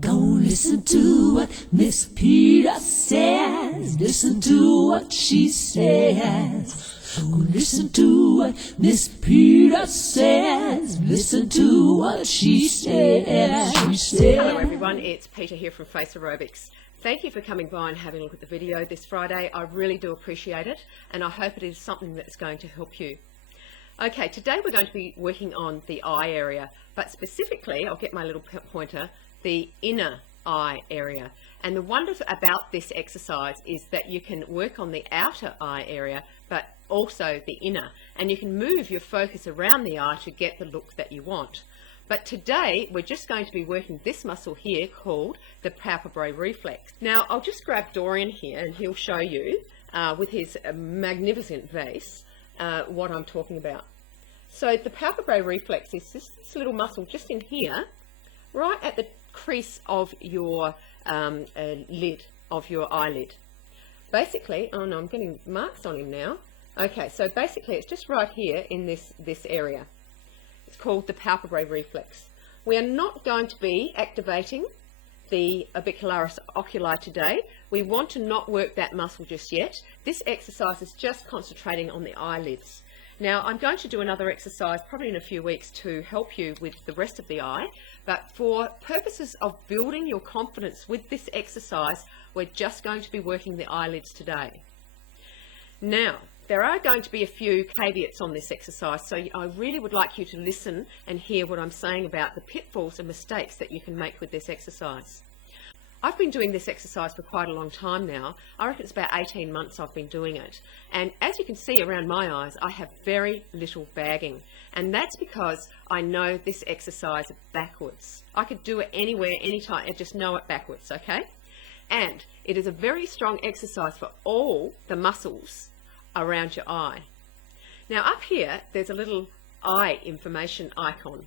Don't listen to what Miss Peta says. Listen to what she says. Don't listen to what Miss Peta says. Listen to what she says. Hello everyone, it's Peta here from FACEROBICS. Thank you for coming by and having a look at the video this Friday. I really do appreciate it, and I hope it is something that's going to help you. Okay, today we're going to be working on the eye area, but specifically, I'll get my little pointer, the inner eye area. And the wonder about this exercise is that you can work on the outer eye area, but also the inner, and you can move your focus around the eye to get the look that you want. But today we're just going to be working this muscle here called the palpebral reflex. Now I'll just grab Dorian here and he'll show you with his magnificent vase what I'm talking about. So the palpebral reflex is this little muscle just in here, right at the crease of your lid, of your eyelid. Basically, oh no, I'm getting marks on him now. Okay, so basically it's just right here in this area. It's called the palpebral reflex. We are not going to be activating the orbicularis oculi today. We want to not work that muscle just yet. This exercise is just concentrating on the eyelids. Now I'm going to do another exercise probably in a few weeks to help you with the rest of the eye, but for purposes of building your confidence with this exercise, we're just going to be working the eyelids today. Now, there are going to be a few caveats on this exercise, so I really would like you to listen and hear what I'm saying about the pitfalls and mistakes that you can make with this exercise. I've been doing this exercise for quite a long time now. I reckon it's about 18 months I've been doing it. And as you can see around my eyes, I have very little bagging. And that's because I know this exercise backwards. I could do it anywhere, anytime, I just know it backwards, okay? And it is a very strong exercise for all the muscles around your eye. Now up here, there's a little eye information icon.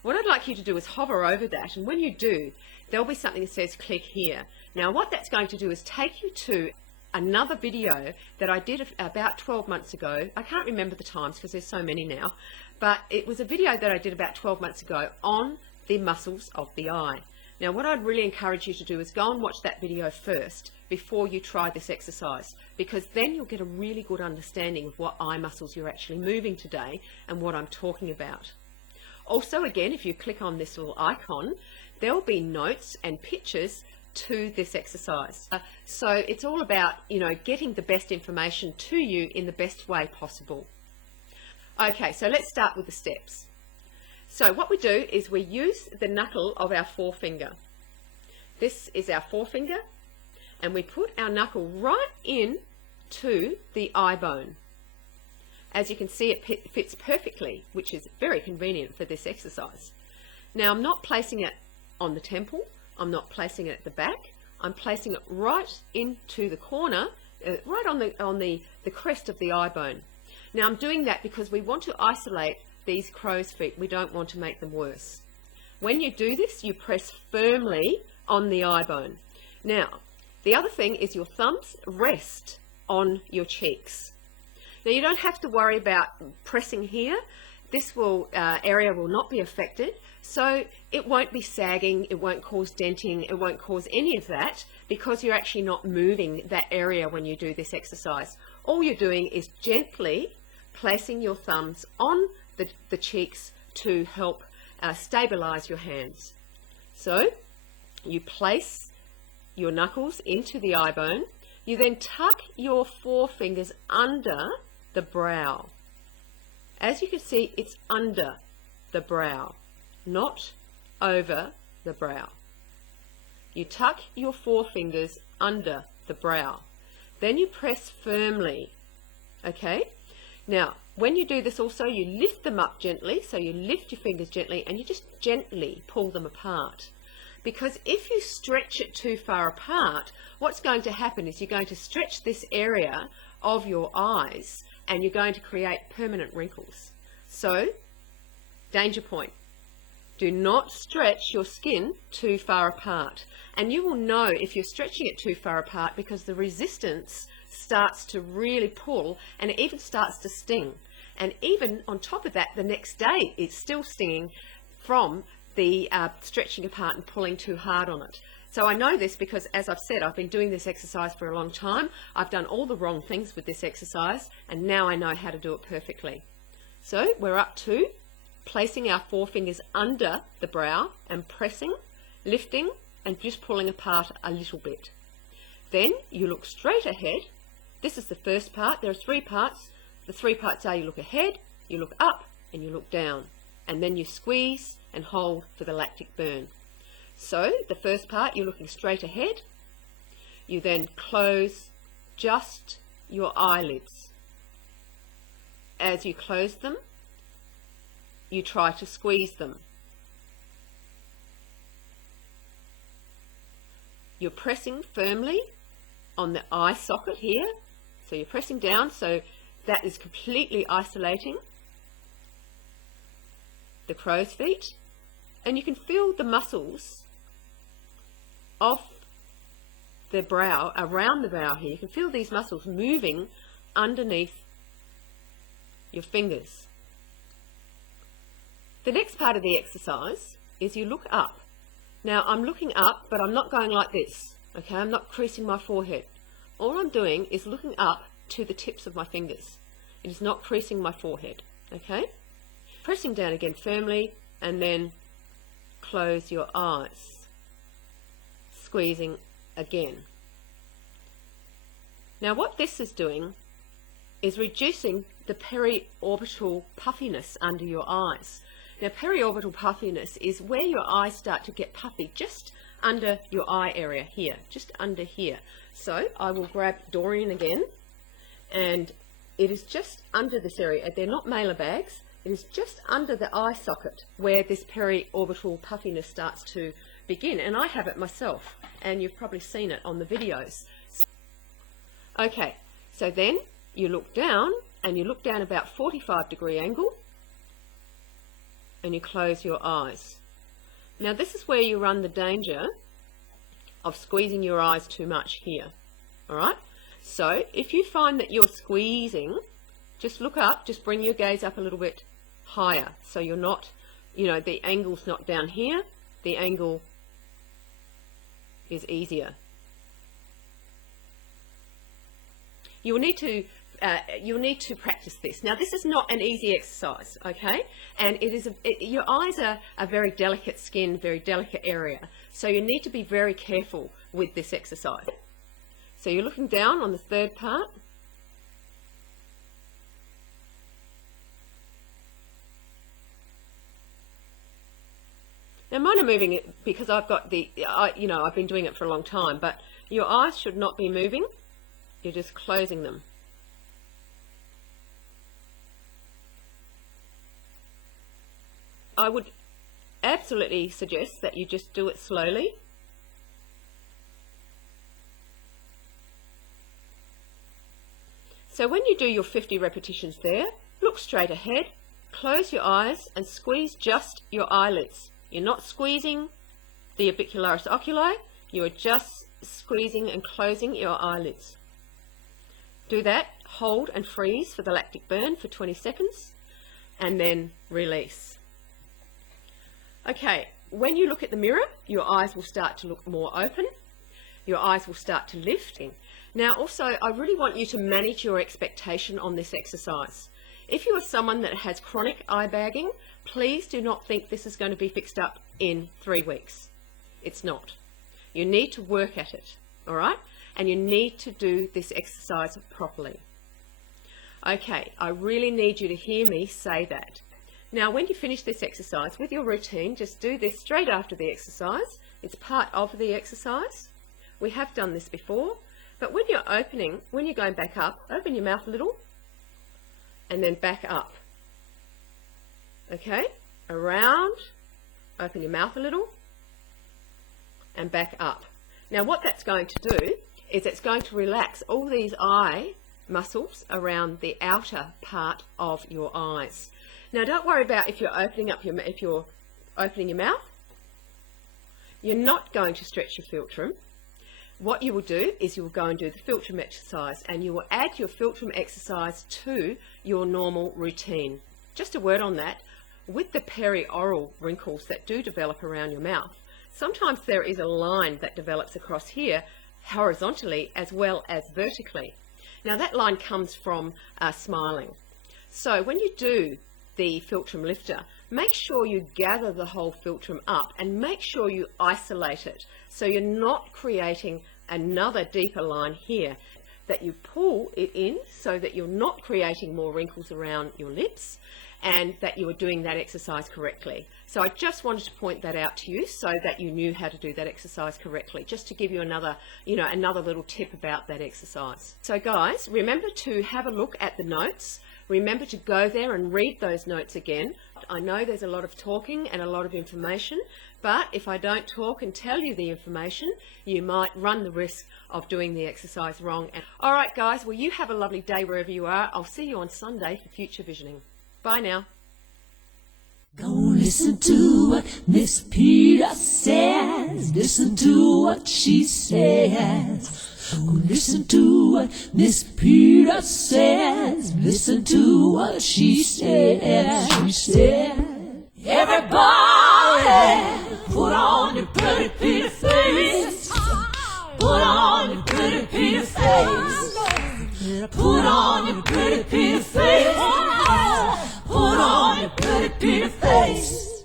What I'd like you to do is hover over that, and when you do, there'll be something that says click here. Now what that's going to do is take you to another video that I did about 12 months ago. I can't remember the times because there's so many now, but it was a video that I did about 12 months ago on the muscles of the eye. Now what I'd really encourage you to do is go and watch that video first before you try this exercise, because then you'll get a really good understanding of what eye muscles you're actually moving today and what I'm talking about. Also, again, if you click on this little icon, there'll be notes and pictures to this exercise. So it's all about, getting the best information to you in the best way possible. Okay, so let's start with the steps. So what we do is we use the knuckle of our forefinger. This is our forefinger, and we put our knuckle right in to the eye bone. As you can see, it fits perfectly, which is very convenient for this exercise. Now I'm not placing it on the temple, I'm not placing it at the back, I'm placing it right into the corner, right on the crest of the eye bone. Now I'm doing that because we want to isolate these crow's feet. We don't want to make them worse. When you do this, you press firmly on the eye bone. Now, the other thing is your thumbs rest on your cheeks. Now you don't have to worry about pressing here. This area will not be affected, so it won't be sagging, it won't cause denting, it won't cause any of that, because you're actually not moving that area when you do this exercise. All you're doing is gently placing your thumbs on the cheeks to help stabilize your hands. So you place your knuckles into the eye bone. You then tuck your forefingers under the brow. As you can see, it's under the brow, not over the brow. You tuck your forefingers under the brow. Then you press firmly, okay? Now, when you do this also, you lift them up gently, so you lift your fingers gently and you just gently pull them apart. Because if you stretch it too far apart, what's going to happen is you're going to stretch this area of your eyes and you're going to create permanent wrinkles. So, danger point. Do not stretch your skin too far apart. And you will know if you're stretching it too far apart because the resistance starts to really pull and it even starts to sting. And even on top of that, the next day it's still stinging from the stretching apart and pulling too hard on it. So I know this because, as I've said, I've been doing this exercise for a long time. I've done all the wrong things with this exercise, and now I know how to do it perfectly. So we're up to placing our forefingers under the brow and pressing, lifting, and just pulling apart a little bit. Then you look straight ahead. This is the first part. There are 3 parts. The 3 parts are you look ahead, you look up, and you look down. And then you squeeze and hold for the lactic burn. So the first part, you're looking straight ahead. You then close just your eyelids. As you close them, you try to squeeze them. You're pressing firmly on the eye socket here. So you're pressing down, so that is completely isolating the crow's feet. And you can feel the muscles of the brow, around the brow here. You can feel these muscles moving underneath your fingers. The next part of the exercise is you look up. Now I'm looking up, but I'm not going like this, okay? I'm not creasing my forehead. All I'm doing is looking up to the tips of my fingers. It is not creasing my forehead, okay? Pressing down again firmly, and then close your eyes. Squeezing again. Now what this is doing is reducing the periorbital puffiness under your eyes. Now periorbital puffiness is where your eyes start to get puffy just under your eye area here, just under here. So I will grab Dorian again, and it is just under this area. They're not malar bags. It is just under the eye socket where this periorbital puffiness starts to begin, and I have it myself, and you've probably seen it on the videos. Okay, so then you look down, and you look down about 45-degree angle, and you close your eyes. Now this is where you run the danger of squeezing your eyes too much here. Alright, so if you find that you're squeezing, just look up, just bring your gaze up a little bit higher, so you're not, you know, the angle's not down here, the angle is easier. You'll need to practice this. Now this is not an easy exercise, okay? And it is your eyes are a very delicate skin, very delicate area, so you need to be very careful with this exercise. So you're looking down on the third part. Now mine are moving it because I've got I've been doing it for a long time, but your eyes should not be moving. You're just closing them. I would absolutely suggest that you just do it slowly. So when you do your 50 repetitions there, look straight ahead, close your eyes and squeeze just your eyelids. You're not squeezing the orbicularis oculi, you are just squeezing and closing your eyelids. Do that, hold and freeze for the lactic burn for 20 seconds, and then release. Okay, when you look at the mirror, your eyes will start to look more open, your eyes will start to lift. Now also, I really want you to manage your expectation on this exercise. If you are someone that has chronic eye bagging, please do not think this is going to be fixed up in 3 weeks. It's not. You need to work at it, all right? And you need to do this exercise properly. Okay, I really need you to hear me say that. Now, when you finish this exercise with your routine, just do this straight after the exercise. It's part of the exercise. We have done this before, but when you're opening, when you're going back up, open your mouth a little and then back up. Okay, around, open your mouth a little and back up. Now what that's going to do is it's going to relax all these eye muscles around the outer part of your eyes. Now don't worry about if you're opening your mouth. You're not going to stretch your philtrum. What you will do is you will go and do the philtrum exercise, and you will add your philtrum exercise to your normal routine. Just a word on that. with the perioral wrinkles that do develop around your mouth, sometimes there is a line that develops across here horizontally as well as vertically. Now that line comes from smiling. So when you do the philtrum lifter, make sure you gather the whole philtrum up and make sure you isolate it so you're not creating another deeper line here, that you pull it in so that you're not creating more wrinkles around your lips and that you are doing that exercise correctly. So I just wanted to point that out to you so that you knew how to do that exercise correctly, just to give you another, another little tip about that exercise. So guys, remember to have a look at the notes. Remember to go there and read those notes again. I know there's a lot of talking and a lot of information, but if I don't talk and tell you the information, you might run the risk of doing the exercise wrong. All right, guys, well, you have a lovely day wherever you are. I'll see you on Sunday for future visioning. Bye now. Go listen to what Miss Peta says. Listen to what she says. Go listen to what Miss Peta says. Listen to what she says. She said, everybody, put on your pretty Peta face. Put on your pretty Peta face. Put on your pretty Peta face. Put on your pretty Peta face.